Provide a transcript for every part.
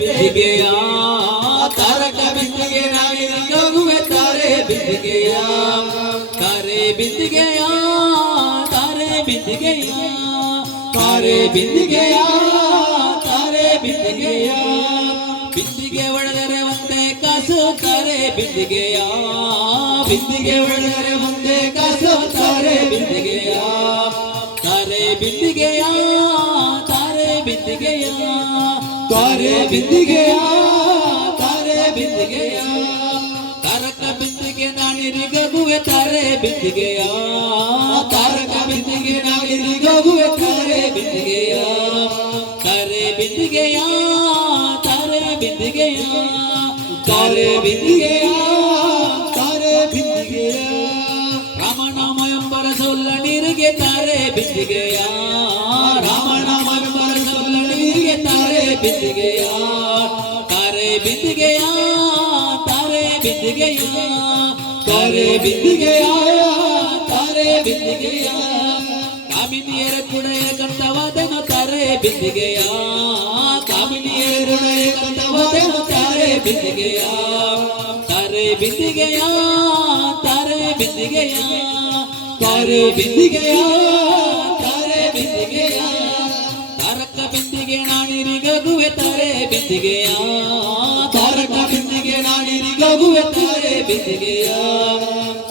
ಬಿಂದಿಗೆಯ ತಾರಕ ಬಿಂದಿಗೆ ನಾನಿರಿಗಾಗುವೆ ತಾರೆ ಬಿಂದಿಗೆಯ ತಾರೆ ಬಿಂದಿಗೆಯ ತಾರೆ ಬಿಂದಿಗೆಯ ತಾರೆ ಬಿಂದಿಗೆಯ ತಾರೆ ಬಿಂದಿಗೆಯ ಬಿಂದಿಗೆ ಒಡೆದರೆ ಒಂದೇ ಕಾಸು ತಾರೆ ಬಿಂದಿಗೆಯ ಬಿಂದಿಗೆ ಒಡೆದರೆ ಒಂದೇ ಕಾಸು ತಾರೆ ಬಿಂದಿಗೆಯ ತಾರೆ ಬಿಂದಿಗೆಯ ತಾರೆ ಬಿಂದಿಗೆಯ ತಾರೆ ಬಿಂದಿಗೆಯ ತಾರೆ ಬಿಂದಿಗೆಯ ತಾರಕ ಬಿಂದಿಗೆ ನಾನಿರಿಗಾಗುವೆ ತಾರೆ ಬಿಂದಿಗೆಯ ತಾರಕ ಬಿಂದಿಗೆ ನಾನಿರಿಗಾಗುವೆ ತಾರೆ ಬಿಂದಿಗೆಯ ತಾರೆ ಬಿಂದಿಗೆಯ ತಾರೆ ಬಿಂದಿಗೆಯ ತಾರೆ ಬಿಂದಿಗೆಯ ತಾರೆ ಬಿಂದಿಗೆಯ ರಾಮನಾಮ ಎಂಬರ ಸೊಲ್ಲ ನೀರಿಗೆ ತಾರೆ ಬಿಂದಿಗೆಯ ರಾಮನಾಮ ಎಂಬರ ಸೊಲ್ಲ ನೀರಿಗೆ ತಾರೆ ಬಿಂದಿಗೆಯ ತಾರೆ ಬಿಂದಿಗೆಯ ತಾರೆ ಬಿಂದಿಗೆಯ ತಾರೆ ಬಿಂದಿಗೆಯ ತಾರೆ ಬಿಂದಿಗೆಯ ಕಾಮಿನಿಯರ ಕುಡೆಯ ಕಂಠವಾದನು ತಾರೆ ಬಿಂದಿಗೆಯ ಕಾಮಿನಿಯರ ಕುಡೆಯ ಕಂಠವಾದನು ತಾರೆ ಬಿಂದಿಗೆಯ ತಾರೆ ಬಿಂದಿಗೆಯ ತಾರೆ ಬಿಂದಿಗೆಯ ತಾರೆ ಬಿಂದಿಗೆಯ ತಾರೆ ಬಿಂದಿಗೆಯ ತಾರಕ ಬಿಂದಿಗೆ ನಾನಿರಿಗಾಗುವೆ ತಾರೆ ಬಿಂದಿಗೆಯ ತಾರಕ ಬಿಂದಿಗೆ ನಾನಿರಿಗಾಗುವೆ ತಾರೆ ಬಿಂದಿಗೆಯ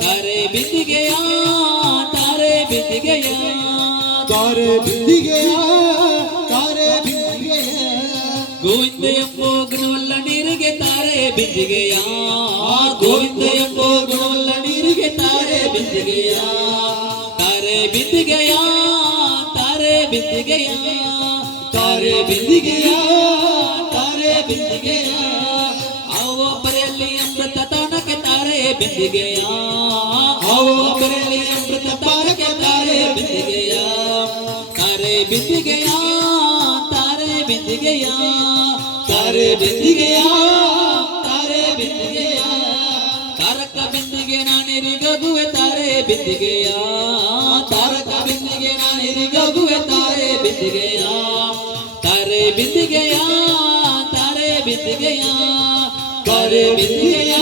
ತಾರೆ ಬಿಂದಿಗೆಯ ತಾರೆ ಬಿಂದಿಗೆಯ ತಾರೆ ಬಿಂದಿಗೆಯ ತಾರೆ ಬಿಂದಿಗೆಯ ಗೋವಿಂದ ಎಂಬೋ ಗುಣವಲ್ಲ ನೀರಿಗೆ ತಾರೆ ಬಿಂದಿಗೆಯ ಗೋವಿಂದ ಎಂಬೋ ಗುಣವಲ್ಲ ನೀರಿಗೆ ತಾರೆ ಬಿಂದಿಗೆಯ ತಾರೆ ಬಿಂದಿಗೆಯ ತಾರೆ ಬಿಂದಿಗೆಯ ತಾರೆ ಬಿಂದಿಗೆಯ ತಾರೆ ಬಿಂದಿಗೆಯ ಅವೊಬ್ಬರಲ್ಲಿ ಅಮೃತ ತಾನಕ್ಕೆ ತಾರೆ ಬಿಂದಿಗೆಯ ಅವೊಬ್ಬರಲ್ಲಿ ಅಮೃತ ತಾನಕ್ಕೆ ತಾರೆ ಬಿಂದಿಗೆಯ ತಾರೆ ಬಿಂದಿಗೆಯ ತಾರೆ ಬಿಂದಿಗೆಯ ತಾರೆ ಬಿಂದಿಗೆಯ ತಾರೆ ಬಿಂದಿಗೆಯ ತಾರಕ ಬಿಂದಿಗೆ ನಾನಿರಿಗಾಗುವೆ ತಾರೆ ಬಿಂದಿಗೆಯ ತಾರಕ ಬಿಂದಿಗೆ ನಾನಿರಿಗಾಗುವೆ ತಾರೆ ಬಿಂದಿಗೆಯ ತಾರೆ ಬಿಂದಿಗೆಯ ತಾರೆ ಬಿಂದಿಗೆಯ ತಾರೆ ಬಿಂದಿಗೆಯ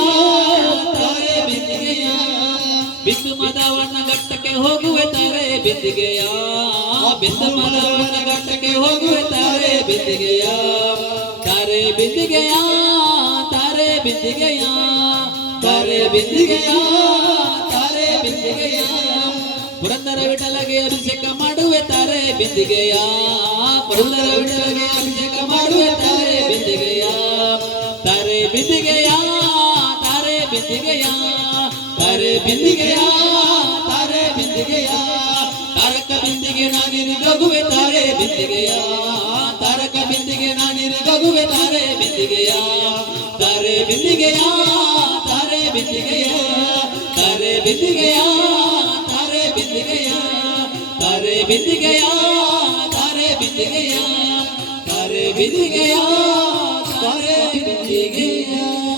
ತಾರೆ ಬಿಂದಿಗೆಯ ಬಿಂದು ಮದವನ್ನ ಘಟ್ಟಕ್ಕೆ ಹೋಗುವೆ ತಾರೆ ಬಿಂದಿಗೆಯ ಬಿಂದು ಮದವನ್ನ ಘಟ್ಟಕ್ಕೆ ಹೋಗುವೆ ತಾರೆ ಬಿಂದಿಗೆಯ ತಾರೆ ಬಿಂದಿಗೆಯ ತಾರೆ ಬಿಂದಿಗೆಯ ತಾರೆ ಬಿಂದಿಗೆಯ ತಾರೆ ಬಿಂದಿಗೆಯ ಪುರಂದರ ವಿಠಲಗೆ ಅಭಿಷೇಕ ಮಾಡುವೆ ತಾರೆ ಬಿಂದಿಗೆಯ ಪುರಂದರ ವಿಠಲಗೆ ಅಭಿಷೇಕ ಮಾಡುವೆ ತಾರೆ ಬಿಂದಿಗೆಯ ತಾರೆ ಬಿಂದಿಗೆಯ ತಾರೆ ಬಿಂದಿಗೆಯ ತಾರೆ ಬಿಂದಿಗೆಯ ತಾರೆ ಬಿಂದಿಗೆಯ ತಾರಕ ಬಿಂದಿಗೆ ನಾನಿರಿಗಾಗುವೆ ತಾರೆ ಬಿಂದಿಗೆಯ ತಾರಕ ಬಿಂದಿಗೆ ನಾನಿರಿಗಾಗುವೆ ತಾರೆ ಬಿಂದಿಗೆಯ ತಾರೆ ಬಿಂದಿಗೆಯ ತಾರೆ ಬಿಂದಿಗೆಯ ತಾರೆ ಬಿಂದಿಗೆಯ ತಾರೆ ಬಿಂದಿಗೆಯ ತಾರೆ ಬಿಂದಿಗೆಯ ತಾರೆ ಬಿಂದಿಗೆಯ ತಾರೆ ಬಿಂದಿಗೆಯ ತಾರೆ ಬಿಂದಿಗೆಯ